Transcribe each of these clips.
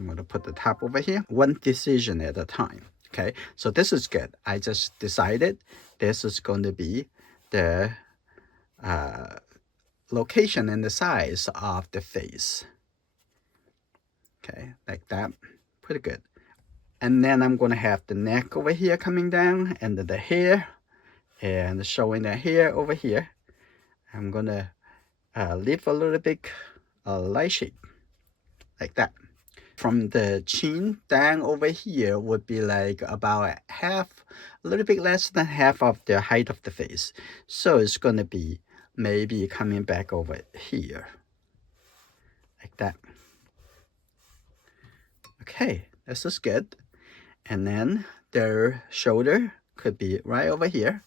I'm going to put the top over here, one decision at a time. Okay, so this is good. I just decided this is going to be the location and the size of the face. Okay, like that, pretty good. And then I'm going to have the neck over here coming down, and the hair, and showing the hair over here. I'm going to leave a little bit light shape, like that. From the chin down over here would be like about half, a little bit less than half of the height of the face. So it's going to be maybe coming back over here, like that. Okay, this is good. And then their shoulder could be right over here.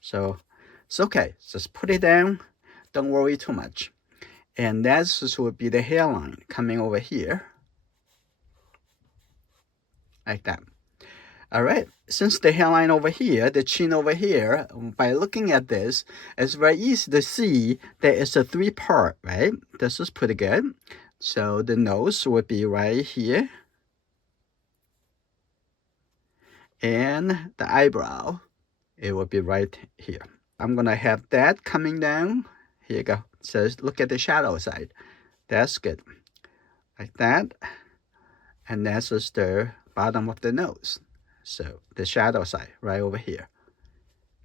So it's okay. Just put it down. Don't worry too much. And that would be the hairline coming over here, like that. All right, since the hairline over here, the chin over here, by looking at this, it's very easy to see that it's a three-part, right? This is pretty good. So the nose would be right here. And the eyebrow, it will be right here. I'm going to have that coming down. Here you go. So look at the shadow side. That's good. Like that. And that's just the bottom of the nose. So the shadow side right over here,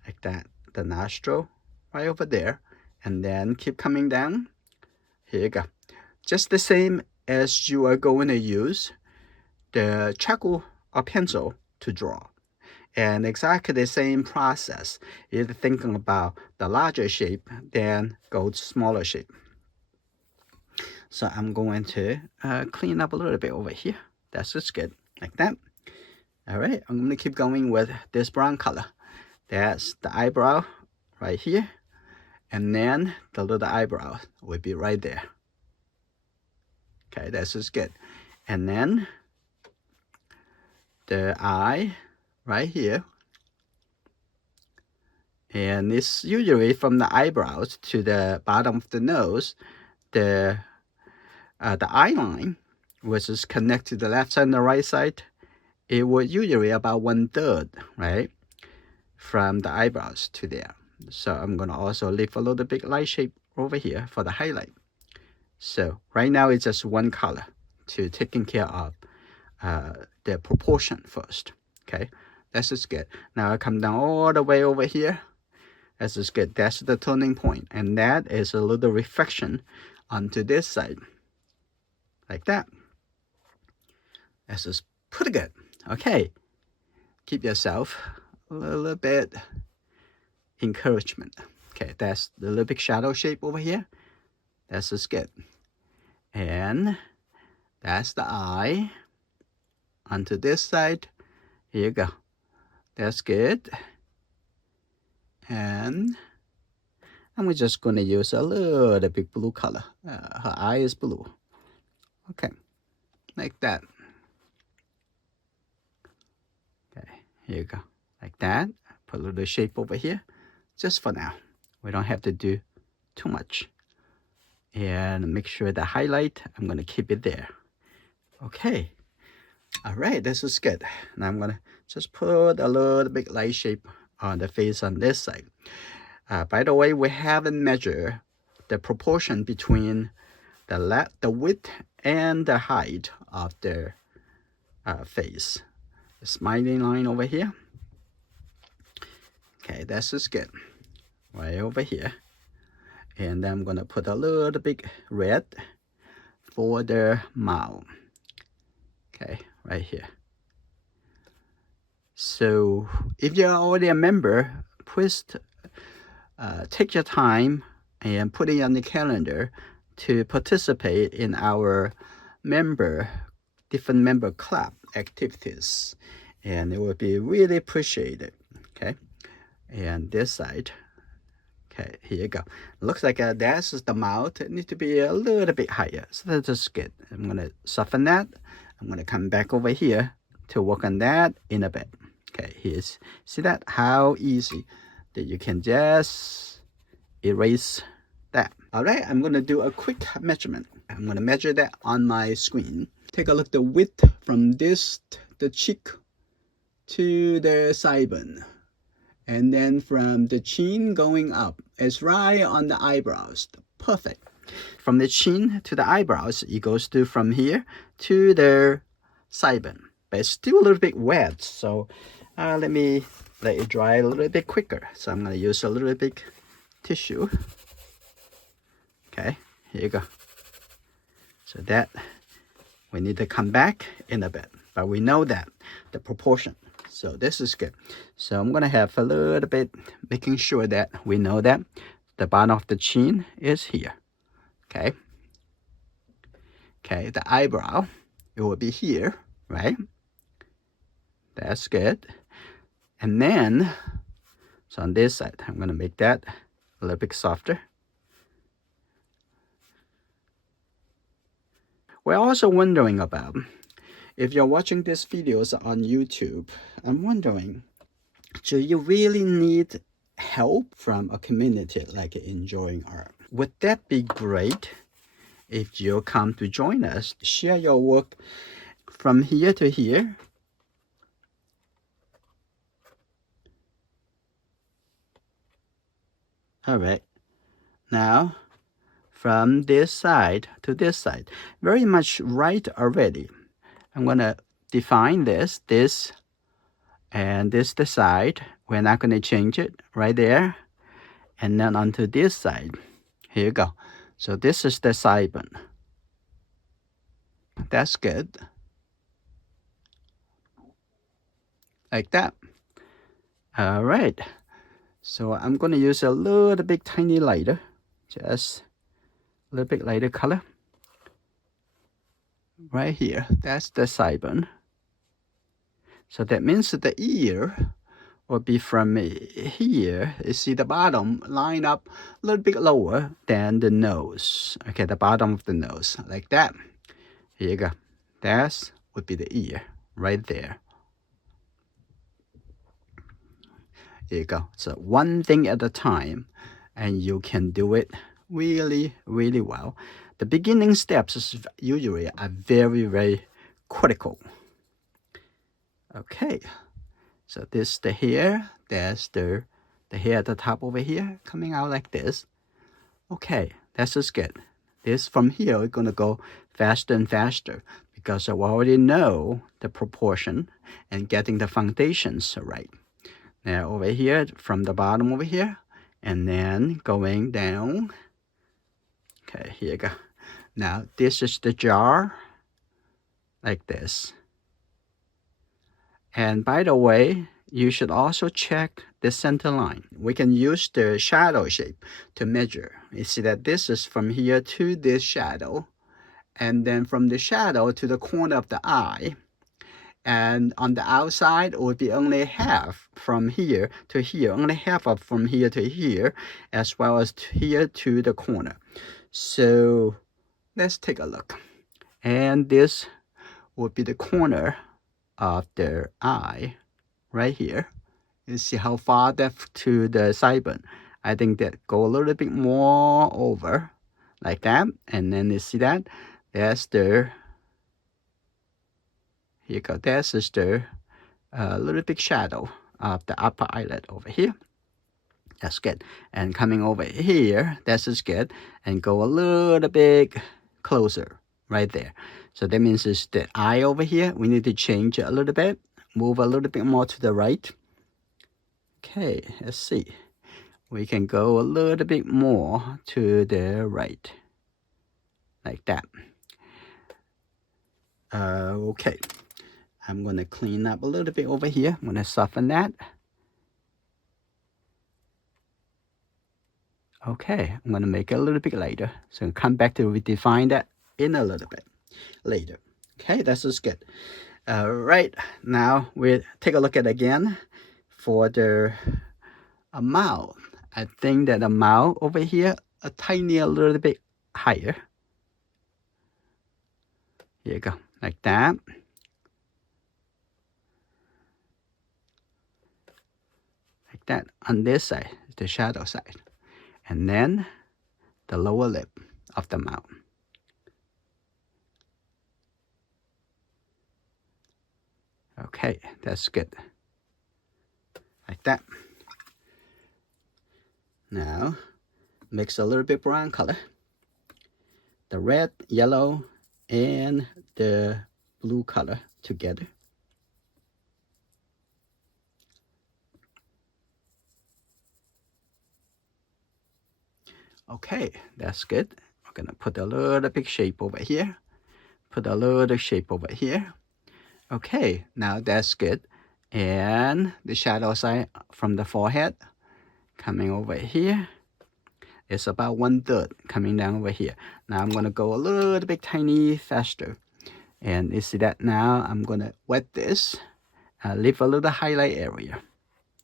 like that. The nostril right over there, and then keep coming down. Here you go. Just the same as you are going to use the charcoal or pencil to draw. And exactly the same process. You're thinking about the larger shape, then go to smaller shape. So I'm going to clean up a little bit over here. That's just good, like that. All right, I'm going to keep going with this brown color. That's the eyebrow right here. And then the little eyebrow will be right there. Okay, that's just good. And then the eye right here. And it's usually from the eyebrows to the bottom of the nose, the eye line, which is connected to the left side and the right side, it would usually about 1/3, right, from the eyebrows to there. So I'm going to also leave a little bit light shape over here for the highlight. So right now it's just one color to taking care of the proportion first. Okay, that's just good. Now I come down all the way over here. That's just good. That's the turning point, and that is a little reflection onto this side, like that. That's just pretty good. Okay, keep yourself a little bit encouragement. Okay, that's the little big shadow shape over here. That's just good. And that's the eye onto this side. Here you go. That's good. And we're just going to use a little bit blue color. Her eye is blue. Okay, like that. Okay, here you go. Like that. Put a little shape over here. Just for now. We don't have to do too much. And make sure the highlight, I'm going to keep it there. Okay. All right, this is good. Now I'm going to just put a little bit light shape on the face on this side. By the way, we haven't measured the proportion between the width and the height of the face. The smiling line over here. Okay, that's just good. Right over here. And then I'm going to put a little bit red for the mouth. Okay, right here. So if you're already a member, please take your time and put it on the calendar to participate in our different member club activities. And it will be really appreciated. Okay, and this side. Okay, here you go. Looks like that's the mouth. It needs to be a little bit higher. So that's just good. I'm going to soften that. I'm going to come back over here to work on that in a bit. Okay, here's, see that? How easy that you can just erase that. All right, I'm going to do a quick measurement. I'm going to measure that on my screen. take a look at the width from the cheek to the sideburn. And then from the chin going up, it's right on the eyebrows. Perfect. From the chin to the eyebrows, it goes to from here to the sideburn. But it's still a little bit wet, so let me let it dry a little bit quicker. So I'm going to use a little bit tissue. Okay, here you go. So that we need to come back in a bit, but we know that the proportion. So this is good. So I'm gonna have a little bit, making sure that we know that the bottom of the chin is here. Okay. Okay, the eyebrow, it will be here, right? That's good. And then, so on this side, I'm gonna make that a little bit softer. We're also wondering about, if you're watching these videos on YouTube, I'm wondering, do you really need help from a community like Enjoying Art? Would that be great if you come to join us, share your work from here to here? All right. Now, from this side to this side, very much right already. I'm going to define this, and this the side. We're not going to change it right there. And then onto this side. Here you go. So this is the sideburn. That's good. Like that. All right. So I'm going to use a little bit tiny lighter. Just a little bit lighter color. Right here. That's the sideburn. So that means that the ear will be from here. You see the bottom line up a little bit lower than the nose. Okay, the bottom of the nose. Like that. Here you go. That would be the ear right there. Here you go. So one thing at a time, and you can do it really, really well. The beginning steps is usually are very, very critical. Okay. So this the hair. There's the hair at the top over here coming out like this. Okay, that's just good. This from here we're gonna go faster and faster because I already know the proportion and getting the foundations right. Now over here, from the bottom over here, and then going down. Okay, here you go. Now this is the jar, like this. And by the way, you should also check the center line. We can use the shadow shape to measure. You see that this is from here to this shadow, and then from the shadow to the corner of the eye. And on the outside, it would be only half from here to here, only half of from here to here, as well as here to the corner. So let's take a look. And this would be the corner of the eye right here. You see how far that to the sideburn. I think that go a little bit more over like that. And then you see that that's the, here you go, that's just the little bit shadow of the upper eyelid over here. That's good. And coming over here, that's just good. And go a little bit closer right there. So that means it's the eye over here. We need to change it a little bit. Move a little bit more to the right. Okay, let's see. We can go a little bit more to the right. Like that. Okay. I'm going to clean up a little bit over here. I'm going to soften that. Okay, I'm going to make it a little bit later. So come back to redefine that in a little bit later. Okay, that's just good. All right, now we'll take a look at it again for the mouth. I think that the mouth over here a little bit higher. Here you go, like that. Like that on this side, the shadow side. And then the lower lip of the mouth. Okay, that's good. Like that. Now, mix a little bit brown color. The red, yellow, and the blue color together. Okay, that's good. We're gonna put a little big shape over here. Put a little shape over here. Okay, now that's good. And the shadow side from the forehead coming over here. It's about 1/3 coming down over here. Now I'm gonna go a little bit tiny faster. And you see that now I'm gonna wet this. Leave a little highlight area.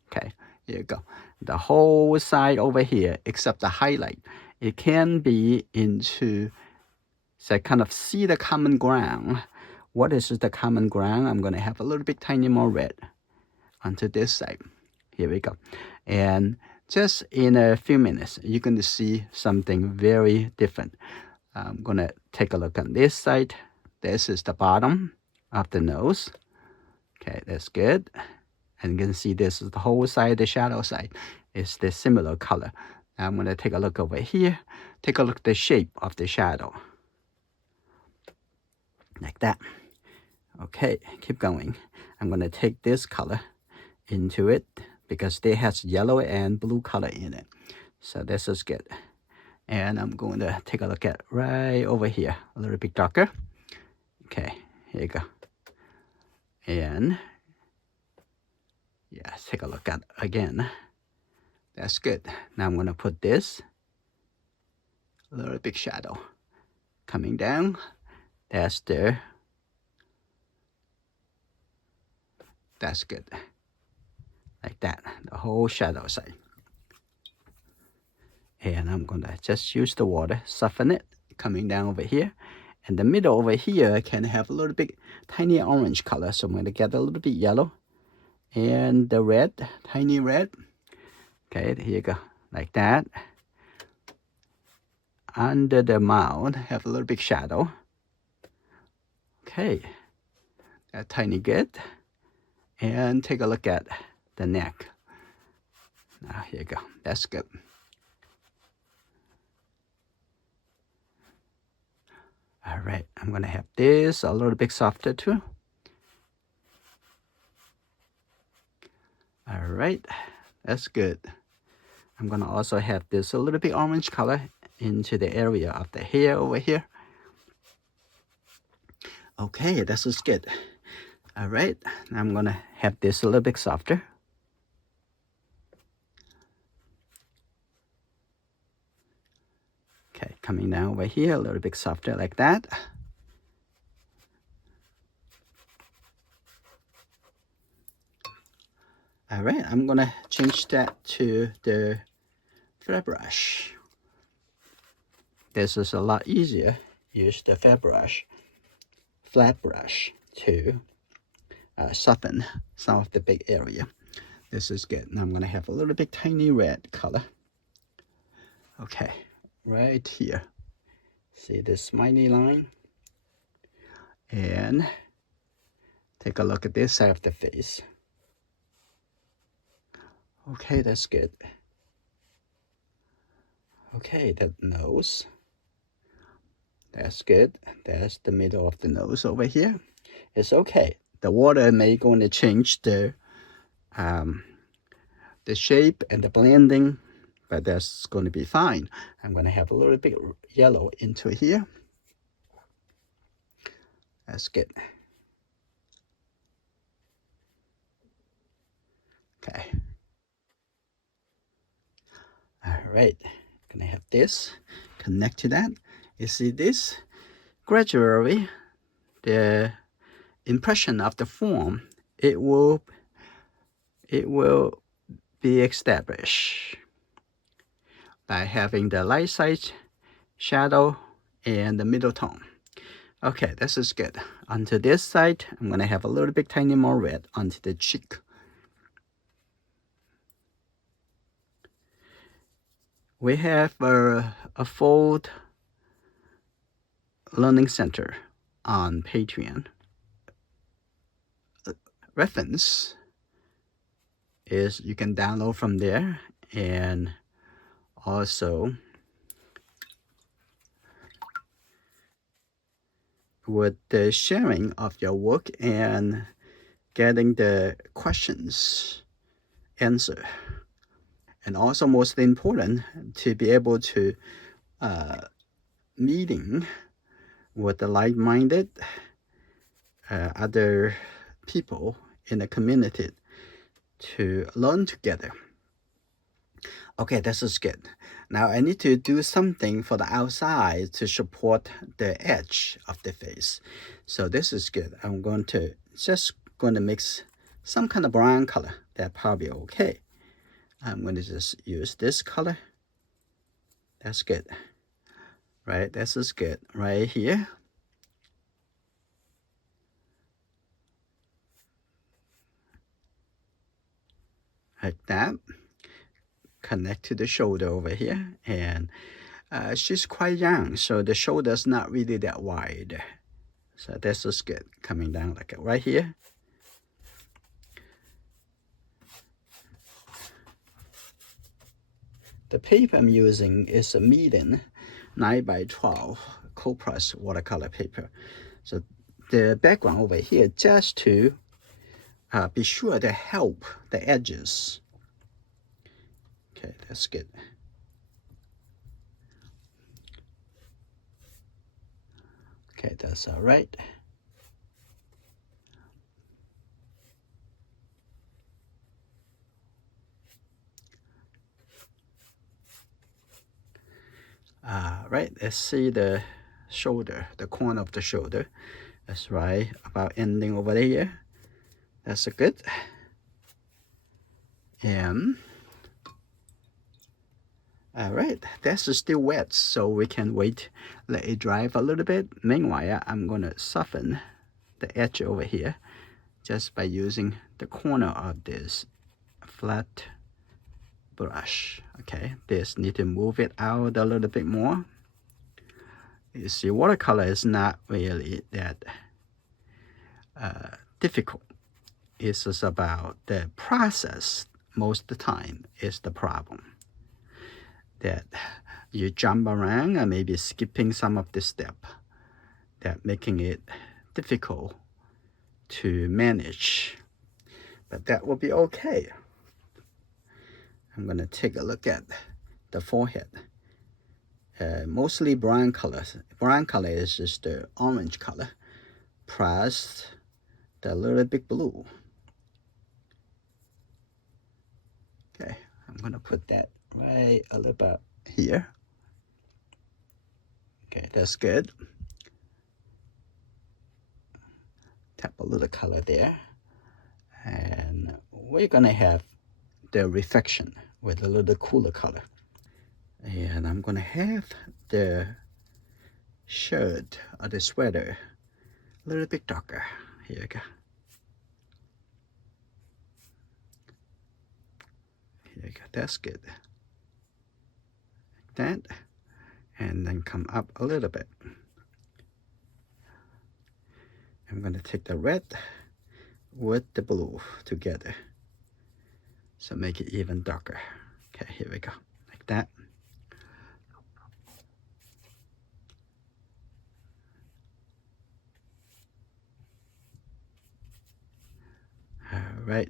Okay, here you go. The whole side over here, except the highlight, it can be into, so I kind of see the common ground. What is the common ground? I'm gonna have a little bit tiny more red onto this side. Here we go. And just in a few minutes, you're gonna see something very different. I'm gonna take a look on this side. This is the bottom of the nose. Okay, that's good. And you can see this is the whole side, the shadow side is the similar color. Now I'm gonna take a look over here. Take a look at the shape of the shadow. Like that. Okay, keep going. I'm gonna take this color into it because it has yellow and blue color in it. So this is good. And I'm going to take a look at right over here, a little bit darker. Okay, here you go. And yeah, take a look at again. That's good. Now I'm gonna put this a little big shadow coming down. That's good. Like that, the whole shadow side. And I'm gonna just use the water, soften it, coming down over here. And the middle over here can have a little bit tiny orange color. So I'm gonna get a little bit yellow. And the red, tiny red. Okay, here you go, like that. Under the mouth, have a little bit shadow. Okay, that tiny good. And take a look at the neck. Now, here you go, that's good. All right, I'm gonna have this a little bit softer too. All right, that's good. I'm gonna also have this a little bit orange color into the area of the hair over here. Okay, this is good. All right, I'm gonna have this a little bit softer. Okay, coming down over here, a little bit softer like that. All right, I'm gonna change that to the flat brush. This is a lot easier. Use the flat brush to soften some of the big area. This is good. Now I'm gonna have a little bit tiny red color. Okay, right here. See this smiley line? And take a look at this side of the face. Okay, that's good. Okay, the nose. That's good. That's the middle of the nose over here. It's okay. The water may going to change the shape and the blending, but that's going to be fine. I'm going to have a little bit yellow into here. That's good. Okay. All right. Gonna have this connect to that. You see this? Gradually, the impression of the form, it will be established by having the light side, shadow, and the middle tone. Okay, this is good. Onto this side, I'm gonna have a little bit tiny more red onto the cheek. We have a Fold Learning Center on Patreon. reference is you can download from there, and also with the sharing of your work and getting the questions answered. And also most important, to be able to meeting with the like-minded other people in the community to learn together. Okay, this is good. Now I need to do something for the outside to support the edge of the face. So this is good. I'm going to mix some kind of brown color. That's probably okay. I'm going to just use this color. That's good. Right, this is good. Right here. Like that. Connect to the shoulder over here. And she's quite young, so the shoulder's not really that wide. So this is good. Coming down like right here. The paper I'm using is a medium 9x12 cold press watercolor paper. So the background over here just to be sure to help the edges. Okay, that's good. Okay, that's all right. Right, let's see the shoulder, the corner of the shoulder. That's right, about ending over there. That's good. And all right, that's still wet, so we can wait, let it dry a little bit. Meanwhile, I'm gonna soften the edge over here just by using the corner of this flat brush. Okay, this need to move it out a little bit more. You see, watercolor is not really that difficult. It's just about the process. Most of the time is the problem, that you jump around and maybe skipping some of the step, that making it difficult to manage. But that will be okay. I'm gonna take a look at the forehead. Mostly brown colors. Brown color is just the orange color plus the little bit blue. Okay, I'm gonna put that right a little bit here. Okay, that's good. Tap a little color there. And we're gonna have the reflection with a little cooler color. And I'm gonna have the shirt or the sweater a little bit darker. Here we go. Here we go. That's good. Like that. And then come up a little bit. I'm gonna take the red with the blue together. So make it even darker. Okay, here we go. Like that. All right.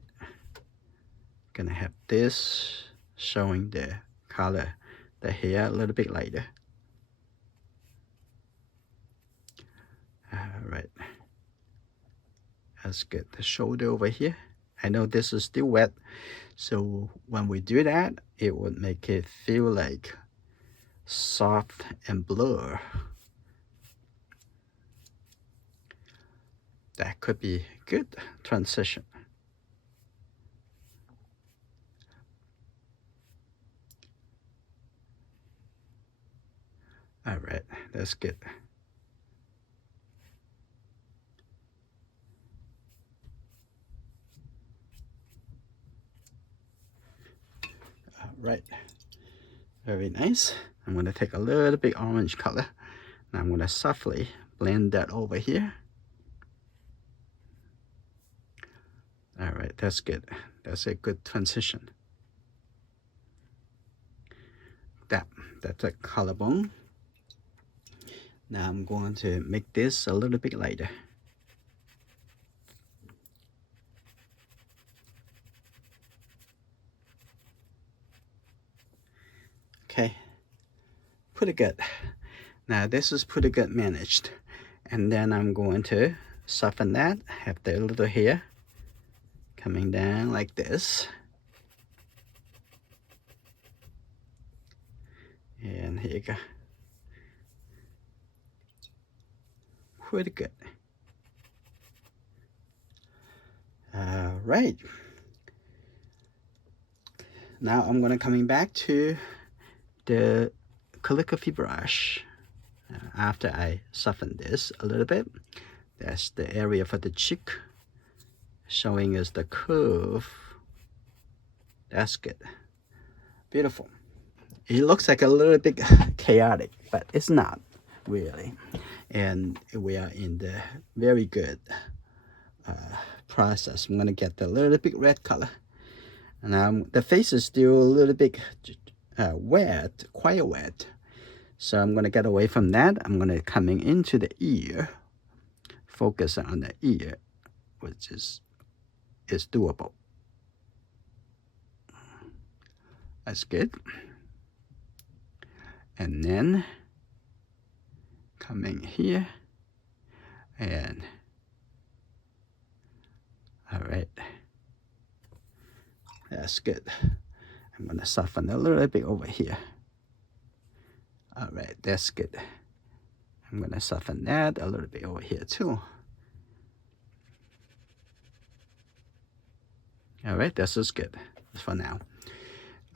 Gonna have this showing the color, the hair a little bit lighter. All right. That's good. The shoulder over here. I know this is still wet, so when we do that, it would make it feel like soft and blur. That could be good transition. All right, that's good. All right, very nice. I'm gonna take a little bit orange color, and I'm gonna softly blend that over here. right, that's good. That's a good transition. That's a collarbone. Now I'm going to make this a little bit lighter. Okay, pretty good. Now this is pretty good managed. And then I'm going to soften that, have the little hair coming down like this. And here you go. Pretty good. All right. Now I'm gonna coming back to the calligraphy brush. After I soften this a little bit, that's the area for the cheek, showing us the curve. That's good. Beautiful. It looks like a little bit chaotic, but it's not really. And we are in the very good process. I'm gonna get the little bit red color. And the face is still a little bit wet, quite wet. So I'm gonna get away from that. I'm gonna coming into the ear, focus on the ear, which is doable. That's good. And then coming here, and all right, that's good. I'm gonna soften a little bit over here. All right, that's good. I'm gonna soften that a little bit over here too. All right, this is good for now.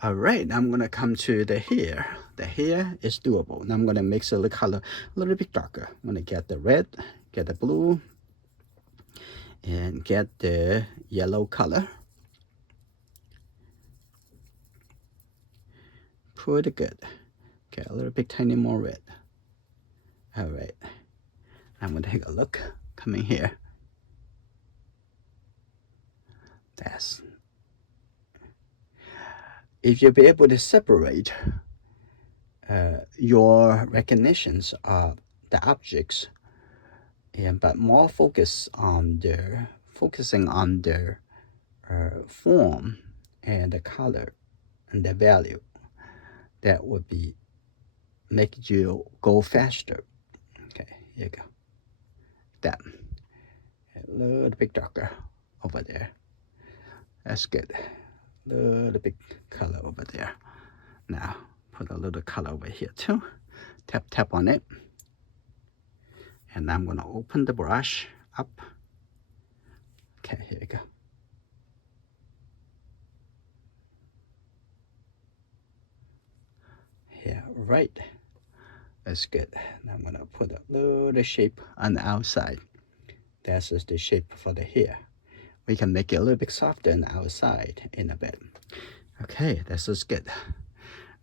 All right, I'm gonna come to the hair. The hair is doable. Now I'm gonna mix the color a little bit darker. I'm gonna get the red, get the blue, and get the yellow color. Pretty good. Get a little bit tiny more red. All right, I'm gonna take a look. Coming here. That's. If you'll be able to separate your recognitions of the objects, but more focusing on their form and the color and the value, that would be make you go faster. Okay, here you go. That a little bit darker over there. That's good. Little bit color over there. Now put a little color over here too. Tap on it. And I'm gonna open the brush up. Okay, here we go. Yeah, right. That's good. Now I'm gonna put a little shape on the outside. That's just the shape for the hair. We can make it a little bit softer on the outside in a bit. Okay, this is good.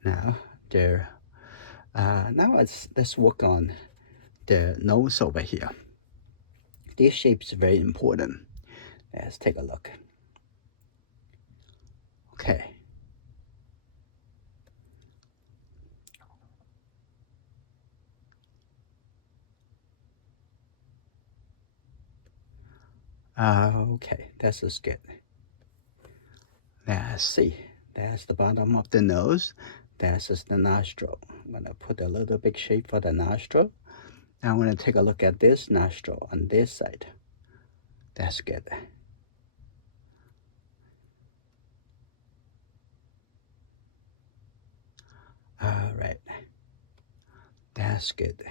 Now let's work on the nose over here. This shape is very important. Let's take a look. Okay. Okay, this is good. Let's see. That's the bottom of the nose. That's just the nostril. I'm gonna put a little big shape for the nostril. Now I'm gonna take a look at this nostril on this side. That's good. All right. That's good.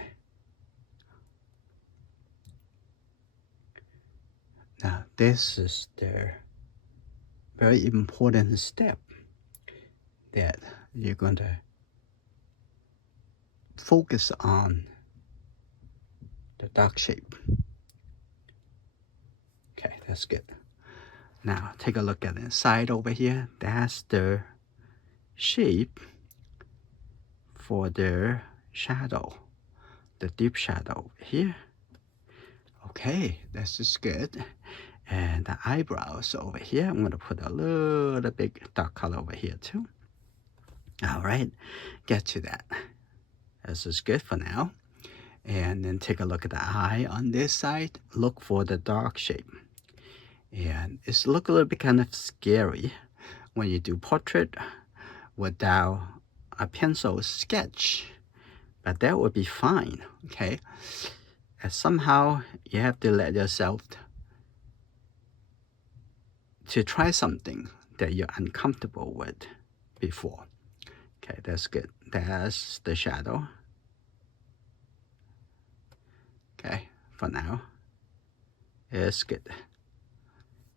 Now this is the very important step that you're going to focus on the dark shape. Okay, that's good. Now take a look at the side over here. That's the shape for the shadow, the deep shadow here. Okay, this is good. And the eyebrows over here, I'm going to put a little bit dark color over here too. All right, get to that. This is good for now. And then take a look at the eye on this side. Look for the dark shape. And it's look a little bit kind of scary when you do portrait without a pencil sketch. But that would be fine, okay? And somehow you have to let yourself to try something that you're uncomfortable with before. Okay, that's good. That's the shadow. Okay, for now, it's good.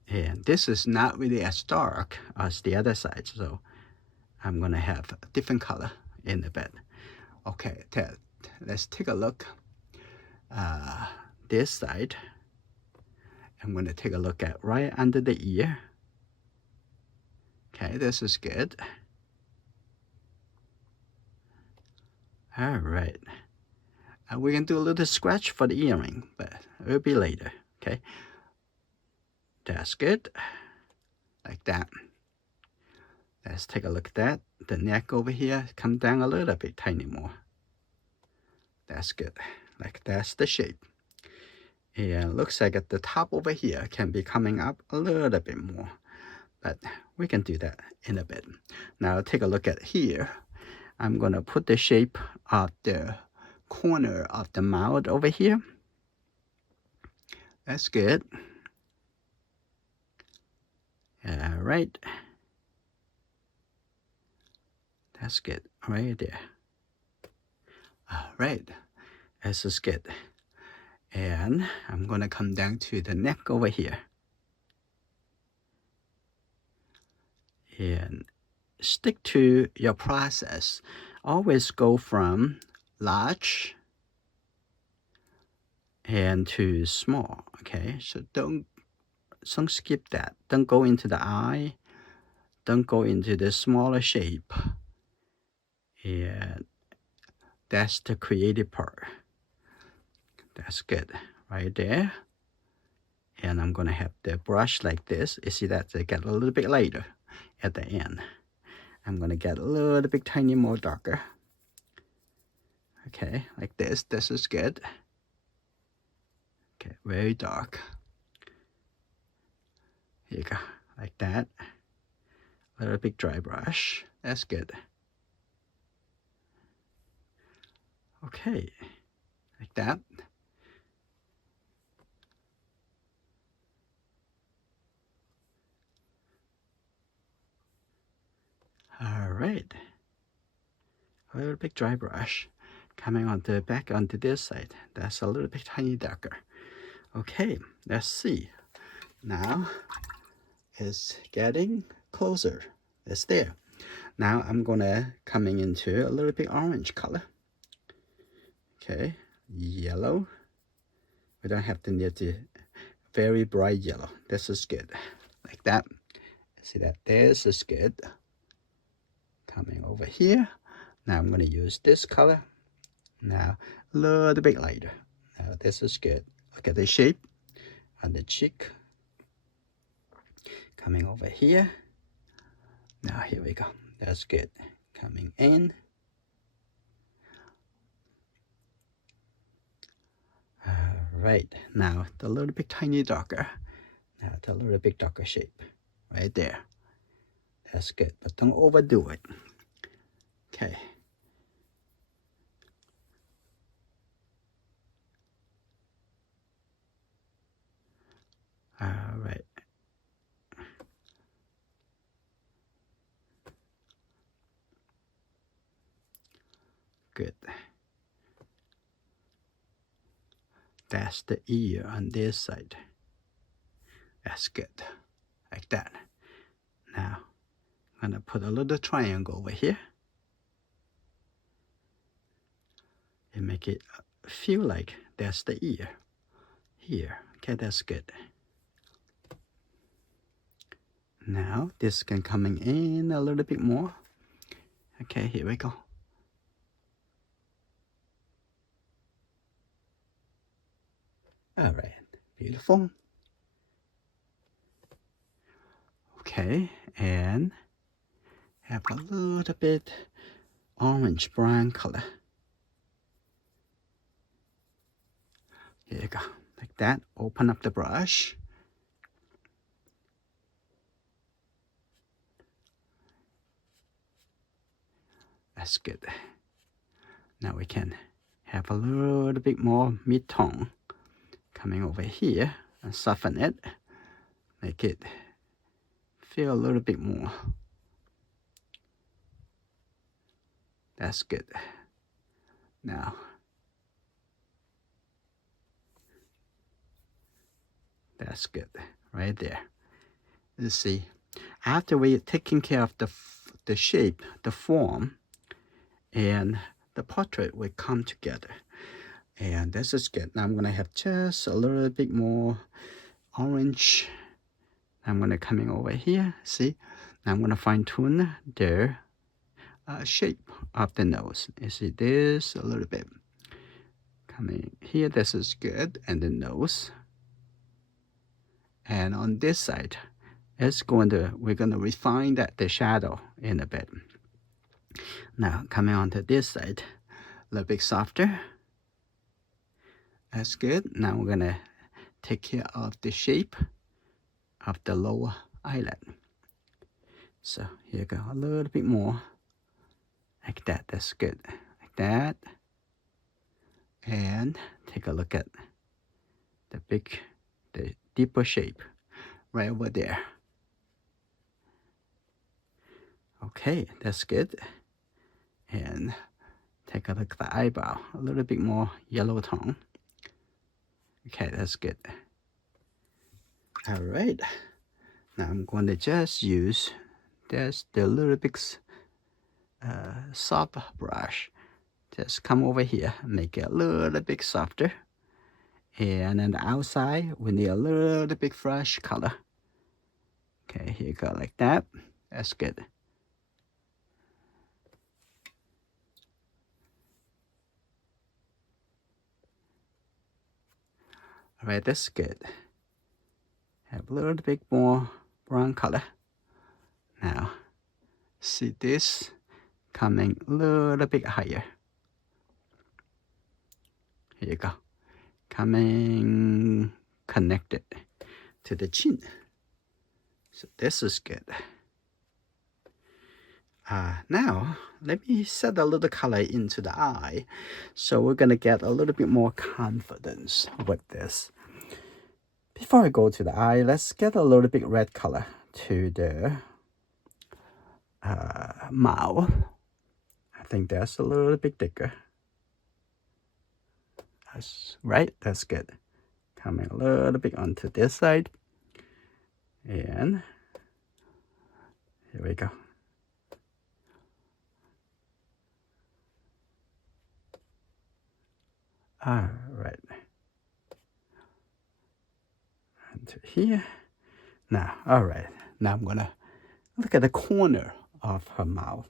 And this is not really as dark as the other side, so I'm gonna have a different color in the bed. Okay, let's take a look. This side, I'm gonna take a look at right under the ear. Okay, this is good. All right. And we can do a little scratch for the earring, but it'll be later, okay? That's good, like that. Let's take a look at that. The neck over here, come down a little bit, tiny more. That's good, like that's the shape. And looks like at the top over here can be coming up a little bit more, but we can do that in a bit. Now take a look at here. I'm gonna put the shape of the corner of the mouth over here. That's good. All right. That's good, right there. All right, this is good. And I'm gonna come down to the neck over here. And stick to your process. Always go from large and to small, okay? So don't skip that. Don't go into the eye. Don't go into the smaller shape. And that's the creative part. That's good, right there. And I'm gonna have the brush like this. You see that they get a little bit lighter at the end. I'm gonna get a little bit tiny more darker. Okay, like this. This is good. Okay, very dark. Here you go, like that. A little bit dry brush. That's good. Okay, like that. All right. A little bit dry brush coming on the back onto this side. That's a little bit tiny darker. Okay, let's see. Now it's getting closer. It's there. Now I'm gonna coming into a little bit orange color. Okay, yellow. We don't have to need the very bright yellow. This is good. Like that. See that? This is good. Coming over here. Now I'm gonna use this color. Now a little bit lighter. Now this is good. Look at the shape on the cheek. Coming over here. Now here we go. That's good. Coming in. All right. Now the little bit tiny darker. Now the little bit darker shape. Right there. That's good. But don't overdo it. Okay. All right. Good. That's the ear on this side. That's good. Like that. Now, I'm gonna put a little triangle over here. And make it feel like that's the ear. Here. Okay, that's good. Now, this can coming in a little bit more. Okay, here we go. All right, beautiful. Okay, and have a little bit orange brown color. Here you go, like that. Open up the brush. That's good. Now we can have a little bit more mid-tone coming over here and soften it. Make it feel a little bit more. That's good. Now, that's good right there. You see, after we taking care of the shape, the form, and the portrait will come together. And this is good. Now I'm gonna have just a little bit more orange. I'm gonna coming over here. See, now I'm gonna fine tune the shape of the nose. You see this a little bit coming here. This is good, and the nose. And on this side, we're gonna refine the shadow in a bit. Now coming onto this side, a little bit softer. That's good. Now we're gonna take care of the shape of the lower eyelid. So here you go, a little bit more like that. That's good, like that. And take a look at the deeper shape right over there. Okay, that's good. And take a look at the eyebrow, a little bit more yellow tone. Okay, that's good. All right, now I'm going to just use the little bit soft brush. Just come over here, make it a little bit softer. And on the outside, we need a little bit fresh color. Okay, here you go, like that. That's good. All right, that's good. Have a little bit more brown color. Now, see this coming a little bit higher. Here you go. Coming connected to the chin. So this is good. Now, let me set a little color into the eye. So we're gonna get a little bit more confidence with this. Before I go to the eye, let's get a little bit red color to the mouth. I think that's a little bit thicker. That's right, that's good. Coming a little bit onto this side. And here we go. All right. Into here. Now, all right. Now I'm gonna look at the corner of her mouth.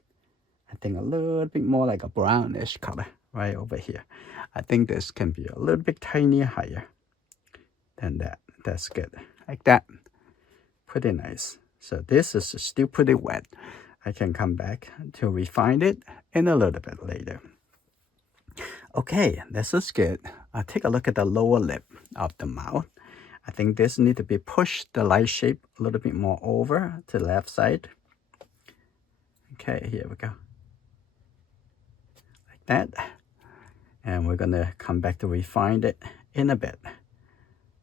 I think a little bit more like a brownish color right over here. I think this can be a little bit tiny higher than that. That's good. Like that. Pretty nice. So this is still pretty wet. I can come back to refine it in a little bit later. Okay, this is good. I'll take a look at the lower lip of the mouth. I think this need to be pushed the light shape a little bit more over to the left side. Okay, here we go. Like that. And we're gonna come back to refine it in a bit.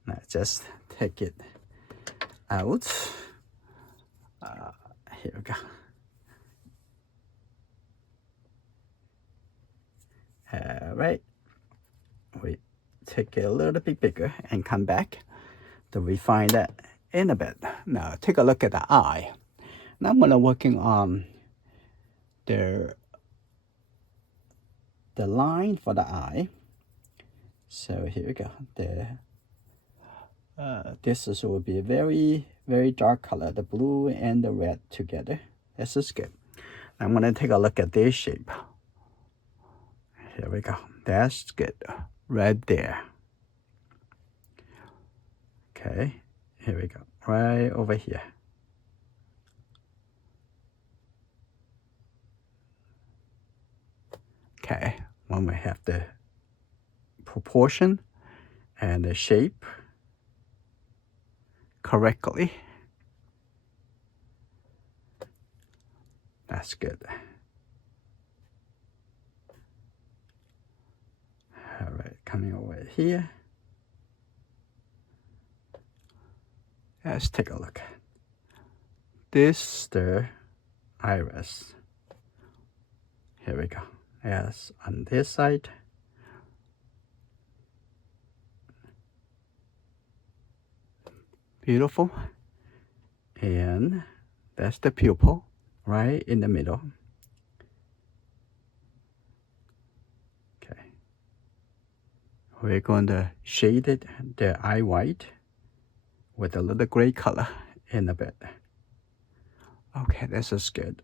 Now just take it out. Here we go. All right. We take it a little bit bigger and come back to refine that in a bit. Now take a look at the eye. Now I'm gonna working on the line for the eye. So here we go. This will be a very dark color, the blue and the red together. This is good. I'm gonna take a look at this shape. Here we go. That's good. Right there. Okay. Here we go. Right over here. Okay, when we have the proportion and the shape correctly, that's good. All right, coming over here. Let's take a look. This the iris. Here we go. Yes, on this side. Beautiful. And that's the pupil right in the middle. Okay. We're going to shade it, the eye white with a little gray color in a bit. Okay, this is good.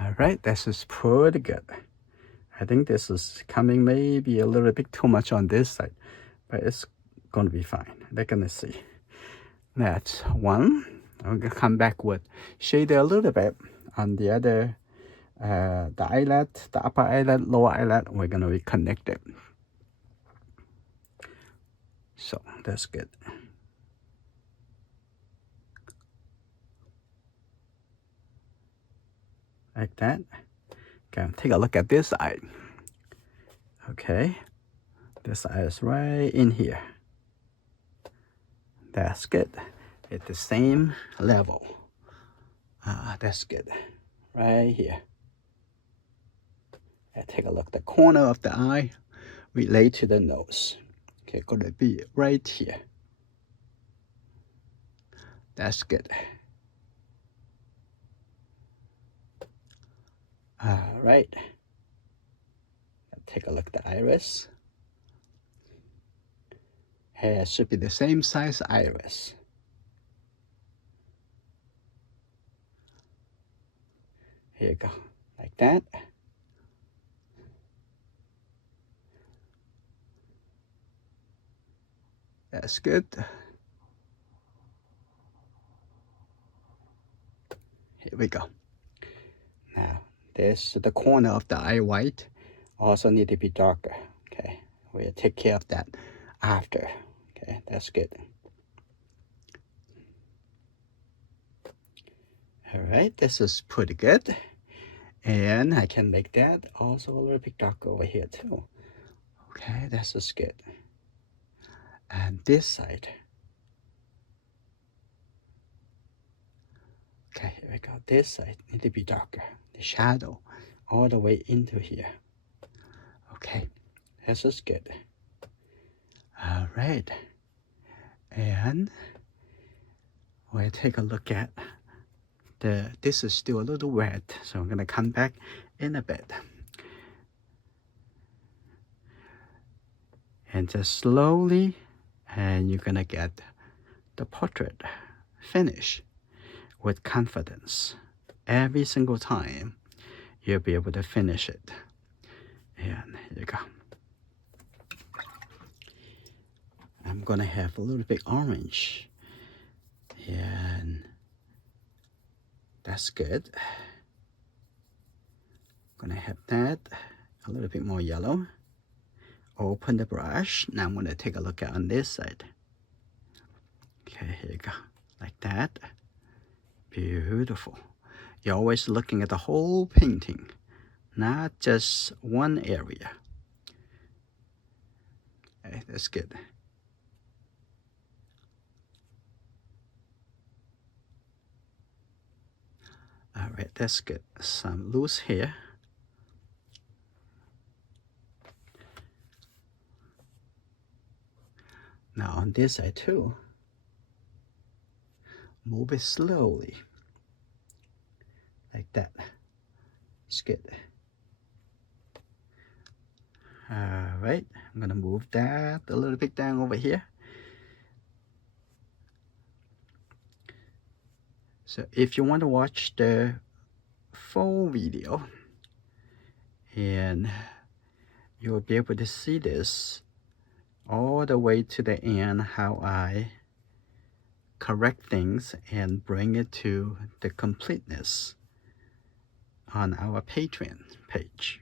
All right, this is pretty good. I think this is coming maybe a little bit too much on this side, but it's going to be fine. They're going to see. That's one. I'm going to come back with shade a little bit on the other, the eyelid, the upper eyelid, lower eyelid. We're going to reconnect it. So that's good. Like that. Okay, take a look at this eye. Okay, this eye is right in here. That's good. At the same level. That's good. Right here. And take a look. The corner of the eye relate to the nose. Okay, gonna be right here. That's good. All right. Take a look at the iris. Hair should be the same size iris. Here you go, like that. That's good. Here we go. Now, this the corner of the eye white also need to be darker. Okay, we'll take care of that after. Okay, that's good. All right, this is pretty good. And I can make that also a little bit darker over here too. Okay, this is good. And this side. Okay, here we go. This side need to be darker. The shadow all the way into here. Okay, this is good. All right. And we'll take a look at this is still a little wet, so I'm gonna come back in a bit. And just slowly, and you're gonna get the portrait finish with confidence. Every single time, you'll be able to finish it. And here you go. I'm gonna have a little bit orange. And that's good. Gonna have that, a little bit more yellow. Open the brush. Now I'm gonna take a look at on this side. Okay, here you go, like that. Beautiful. You're always looking at the whole painting, not just one area. Okay, that's good. All right, that's good. Some loose hair. Now on this side too, move it slowly, like that. It's good. All right, I'm gonna move that a little bit down over here. So if you want to watch the full video, and you'll be able to see this all the way to the end how I correct things and bring it to the completeness on our Patreon page.